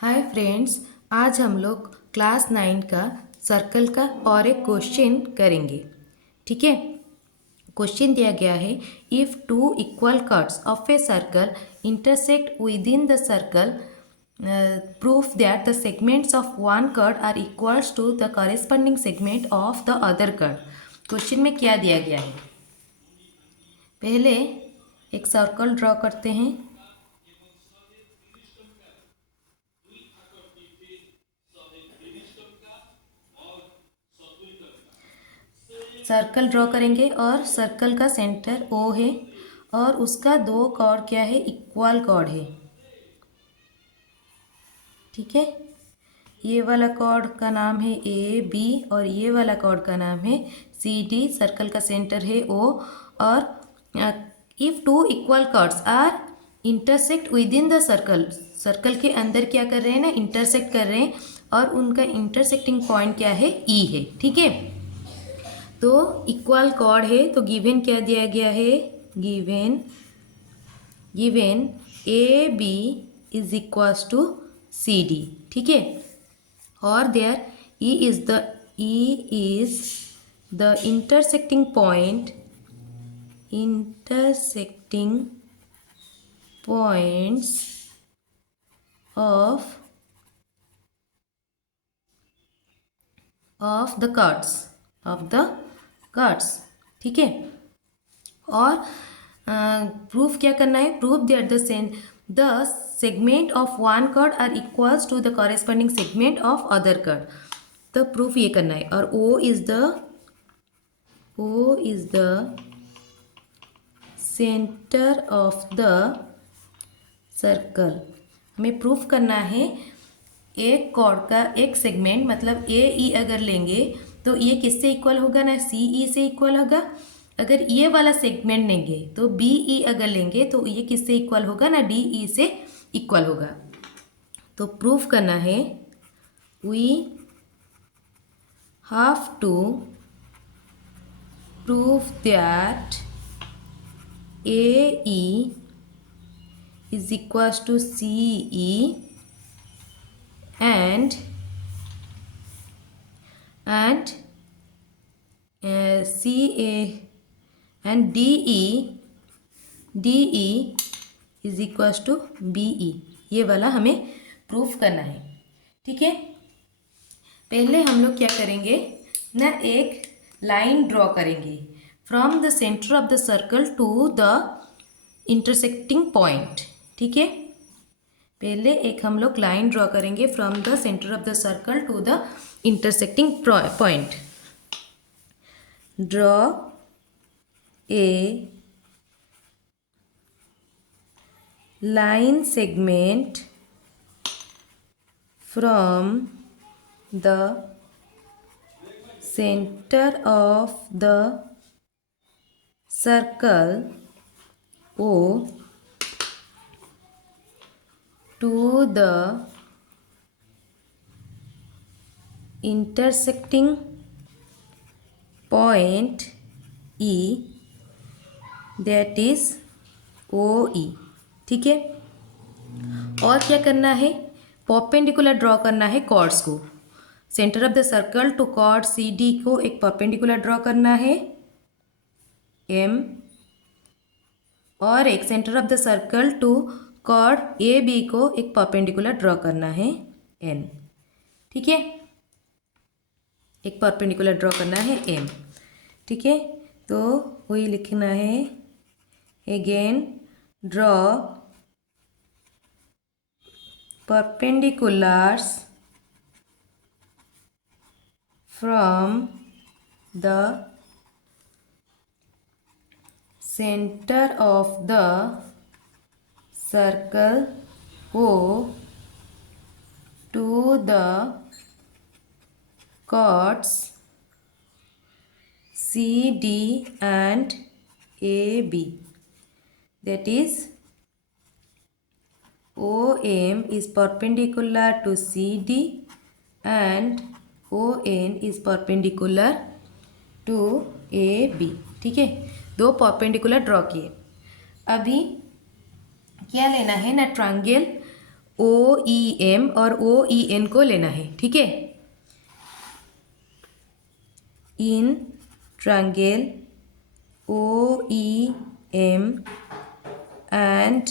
Hi friends, आज हम लोग क्लास 9 का सर्कल का और एक क्वेश्चन करेंगे। ठीक है। क्वेश्चन दिया गया है, if two equal cuts of a circle intersect within the circle proof that the segments of one cut are equals to the corresponding segment of the other cut. Question में क्या दिया गया है, पहले एक सर्कल ड्रॉ करते हैं। Circle draw करेंगे और सर्कल का सेंटर ओ है और उसका दो कॉर्ड क्या है, इक्वल कॉर्ड है। ठीक है। ये वाला कॉर्ड का नाम है ए बी और ये वाला कॉर्ड का नाम है सी डी। सर्कल का सेंटर है ओ। और if two equal chords are intersect within the circle, circle के अंदर क्या कर रहे हैं ना, इंटरसेक्ट कर रहे हैं और उनका इंटरसेक्टिंग पॉइंट क्या है, ई है। ठीक है। तो इक्वल कॉर्ड है तो गिवन क्या दिया गया है, given A B is equals to C D. ठीक है। और there E is the intersecting point points of the cards। ठीक है। और प्रूफ क्या करना है, proof that the segment of one chord are equals to the corresponding segment of other chord. तो प्रूफ ये करना है। और O is the centre of the circle. हमें प्रूफ करना है एक कॉर्ड का एक सेगमेंट, मतलब ए ई अगर लेंगे तो ये किससे इक्वल होगा ना, सी ई से इक्वल होगा। अगर ये वाला सेगमेंट लेंगे तो बी ई अगर लेंगे तो ये किससे इक्वल होगा ना, डी ई से इक्वल होगा। तो प्रूफ करना है, we have to proof that A E is equals to CE and CA and DE is equals to BE। ये वाला हमें प्रूफ करना है। ठीक है। पहले हम लोग क्या करेंगे ना, एक लाइन ड्रॉ करेंगे from the centre of the circle to the intersecting point. ठीक है। पहले एक हम लोग लाइन ड्रॉ करेंगे from the centre of the circle to the intersecting point. Draw a line segment from the centre of the circle O to the intersecting point E, that is OE। ठीक है। और क्या करना है, perpendicular draw करना है chords को। Centre of the circle to chord C D को एक परपेंडिकुलर ड्रॉ करना है M, और एक centre of the circle to chord A B को एक परपेंडिकुलर ड्रॉ करना है एन। ठीक है। एक परपेंडिकुलर ड्रॉ करना है एम। ठीक है। तो वही लिखना है, again draw perpendiculars from the center of the circle O to the chords C D and A B, that is OM is perpendicular to CD and ON is perpendicular to AB। ठीक है। दो perpendicular draw किए। अभी क्या लेना है ना, triangle O E M और ओ ई एन को लेना है, ठीक है। In triangle O E M and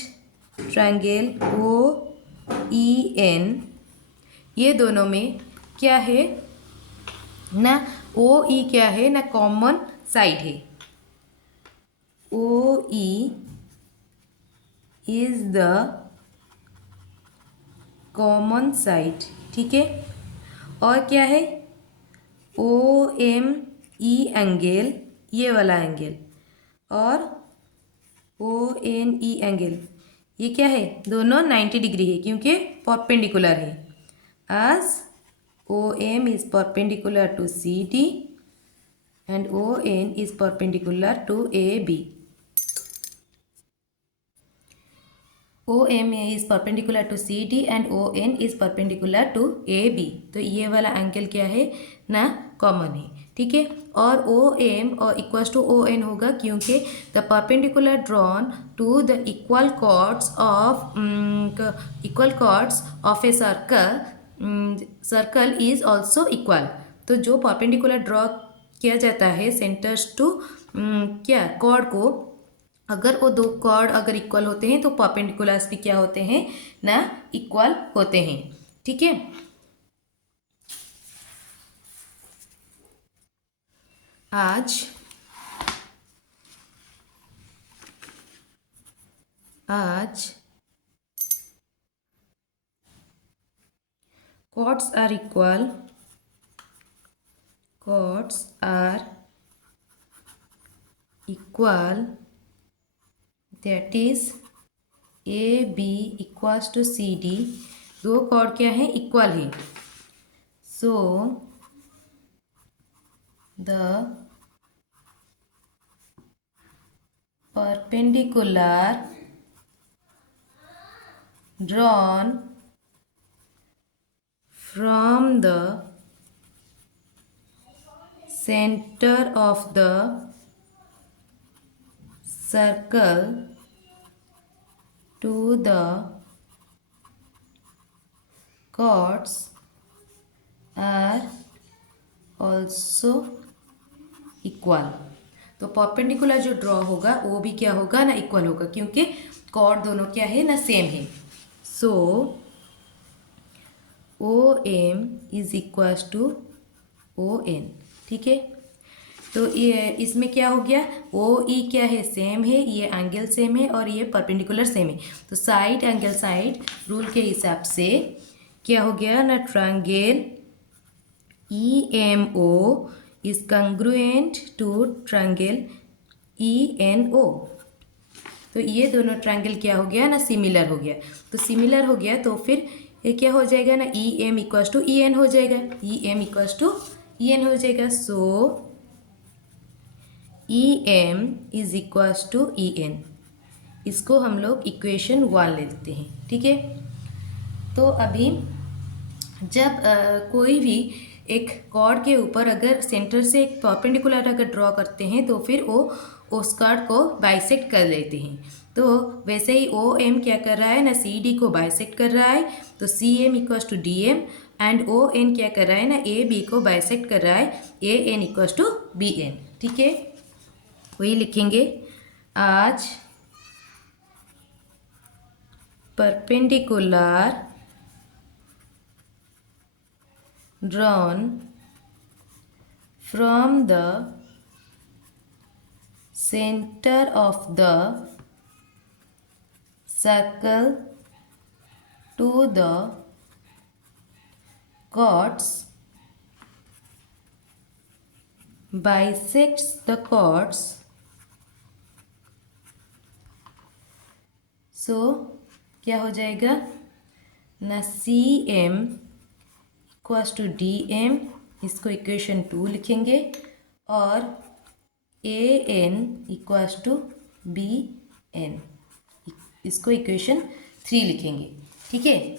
triangle O E N, ये दोनों में क्या है ना, ओ ई क्या है ना, कॉमन साइड है। O E is the common side, ठीक है। और क्या है, ओ एम ई एंगल, ये वाला एंगल, और ओ एन ई एंगल, ये क्या है, दोनों 90 डिग्री है क्योंकि परपेंडिकुलर है। as OM is perpendicular to CD and ON is perpendicular to AB. OM is perpendicular to CD and ON is perpendicular to AB. तो ये वाला एंगल क्या है ना, कॉमन है, ठीक है। और OM और इक्वल्स टू ON होगा क्योंकि the perpendicular drawn to the equal chords of a circle is also equal. तो जो परपेंडिकुलर ड्रॉ किया जाता है सेंटर्स टू क्या कॉर्ड को, अगर वो दो कॉर्ड अगर इक्वल होते हैं तो परपेंडिकुलर्स भी क्या होते हैं ना, इक्वल होते हैं, ठीक है। आज chords are equal, that is A B equals to C D, दो कॉर्ड क्या है, इक्वल है। So the perpendicular drawn from the center of the circle to the chords are also equal। तो परपेंडिकुलर जो ड्रॉ होगा वो भी क्या होगा ना, इक्वल होगा क्योंकि कॉर्ड दोनों क्या है ना, सेम है। So O M is equals to O N, ठीक है। तो ये इसमें क्या हो गया, ओ ई क्या है, सेम है, ये एंगल सेम है और ये परपेंडिकुलर सेम है। तो साइड एंगल साइड रूल के हिसाब से क्या हो गया ना, triangle E M O is congruent to triangle E N O. तो ये दोनों ट्रायंगल क्या हो गया ना, सिमिलर हो गया। तो सिमिलर हो गया तो फिर ये क्या हो जाएगा ना, E M equals to E N हो जाएगा, E M equals to E N हो जाएगा। So E M is equals to E N, इसको हम लोग इक्वेशन 1 ले लेते हैं, ठीक है। तो अभी जब कोई भी एक कॉर्ड के ऊपर अगर सेंटर से एक परपेंडिकुलर अगर ड्रॉ करते हैं तो फिर वो उस कॉर्ड को बाइसेक्ट कर लेते हैं। तो वैसे ही ओ एम क्या कर रहा है ना, सी डी को बाइसेक्ट कर रहा है, तो C M equals to D M, and O N क्या कर रहा है ना, ए बी को बाइसेक्ट कर रहा है, A N equals to B N, ठीक है। वही लिखेंगे, आज perpendicular drawn from the center of the circle to the chords bisects the chords। So क्या हो जाएगा ना, C M equals to D M, इसको इक्वेशन 2 लिखेंगे, और A N equals to B N, इसको इक्वेशन 3 लिखेंगे, ठीक है।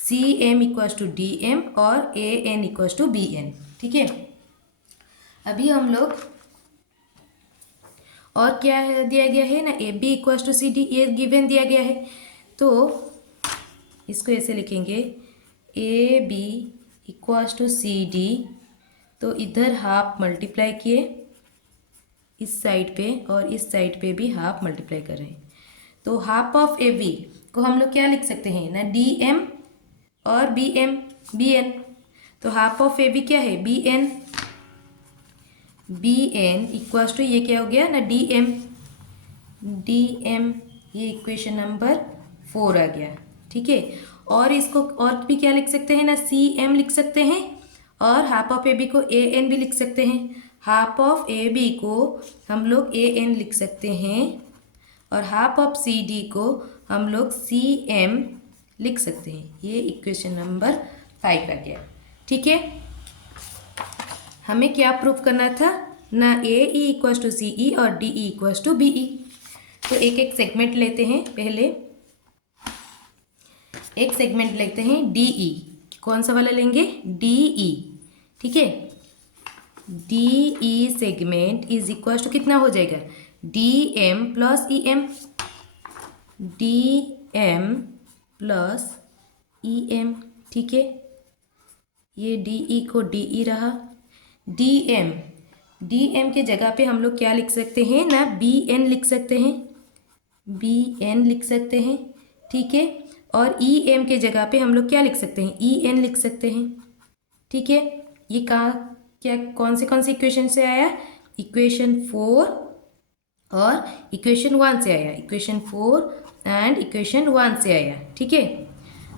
C M equals to D M और A N equals to B N, ठीक है। अभी हम लोग और क्या दिया गया है ना, A B equals to C D, ये गिवन दिया गया है। तो इसको ऐसे लिखेंगे A B equals to C D. तो इधर हाफ मल्टीप्लाई किए इस साइड पे और इस साइड पे भी हाफ मल्टीप्लाई कर रहे हैं। तो हाफ ऑफ ए बी को हम लोग क्या लिख सकते हैं ना, डी एम और बी एम, बी एन। तो हाफ ऑफ ए बी क्या है, B N. B N equals to ये क्या हो गया ना, डी एम, डी एम। ये इक्वेशन नंबर 4 आ गया। ठीक है, और इसको और भी क्या लिख सकते हैं ना, सी एम लिख सकते हैं, और हाफ ऑफ ए बी को ए एन भी लिख सकते हैं। हाफ ऑफ ए बी को हम लोग ए एन लिख सकते हैं, और हाफ ऑफ सी डी को हम लोग सी एम लिख सकते हैं। ये इक्वेशन नंबर 5 आ गया। ठीक है, हमें क्या प्रूफ करना था ना, ए E equals to C E और D E equals to B E. तो एक एक सेगमेंट लेते हैं। पहले एक सेगमेंट लेते हैं डी ई। कौन सा वाला लेंगे, डी ई। ठीक है, D E segment is equals to कितना हो जाएगा, D M plus E M, D M plus E M. ठीक है, ये डी ई को डी ई रहा। डी एम के जगह पे हम लोग क्या लिख सकते हैं ना, बी एन लिख सकते हैं, बी एन लिख सकते हैं। ठीक है, और ई एम के जगह पे हम लोग क्या लिख सकते हैं, ई एन लिख सकते हैं। ठीक है, ये कहाँ क्या कौन से इक्वेशन से आया, इक्वेशन 4 और इक्वेशन 1 से आया, इक्वेशन 4 एंड इक्वेशन 1 से आया। ठीक है,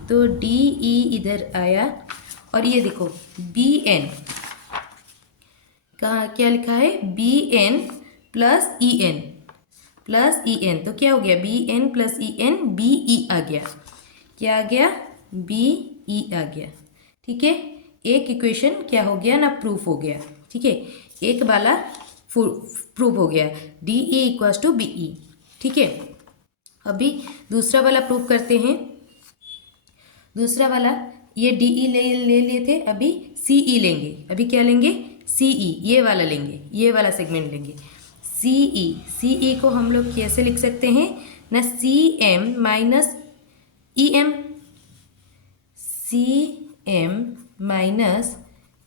तो डी ई इधर आया, और ये देखो बी एन कहाँ क्या लिखा है, B N plus E N, plus E N. तो क्या हो गया, B N plus E N, B E आ गया। क्या आ गया, बी ई आ गया। ठीक है, एक इक्वेशन क्या हो गया ना, प्रूफ हो गया। ठीक है, एक वाला प्रूफ हो गया, D E equals to B E. ठीक है, अभी दूसरा वाला प्रूफ करते हैं। दूसरा वाला ये डी ई ले लिए थे, अभी सी ई लेंगे। अभी क्या लेंगे, सी ई, ये वाला लेंगे, ये वाला सेगमेंट लेंगे। सी ई को हम लोग कैसे लिख सकते हैं ना, C M minus E M, C M minus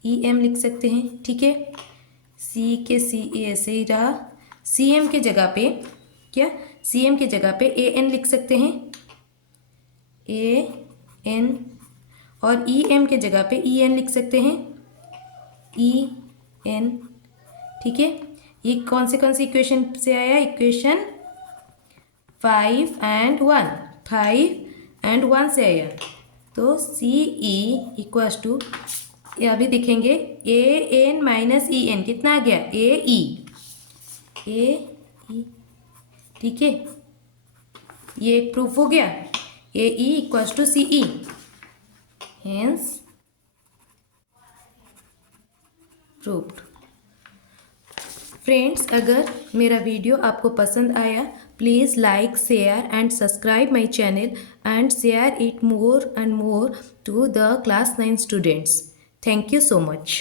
E M लिख सकते हैं। ठीक है, सी के सी ए ऐसे ही रहा। सी एम के जगह पे क्या, सी एम के जगह पे ए एन लिख सकते हैं, ए एन, और ई एम के जगह पे ई एन लिख सकते हैं, ई एन। ठीक है, ये कौन से इक्वेशन से आया, इक्वेशन 5 एंड 1, 5 एंड 1 से आया। तो सी ई इक्वल्स टू, अभी देखेंगे A N minus E N कितना आ गया, ए ई, ए ई। ठीक है, ये एक प्रूफ हो गया, A E equals to C E, hence proved. Friends, अगर मेरा वीडियो आपको पसंद आया, please like, share and subscribe my channel and share it more and more to the class 9 students. Thank you so much.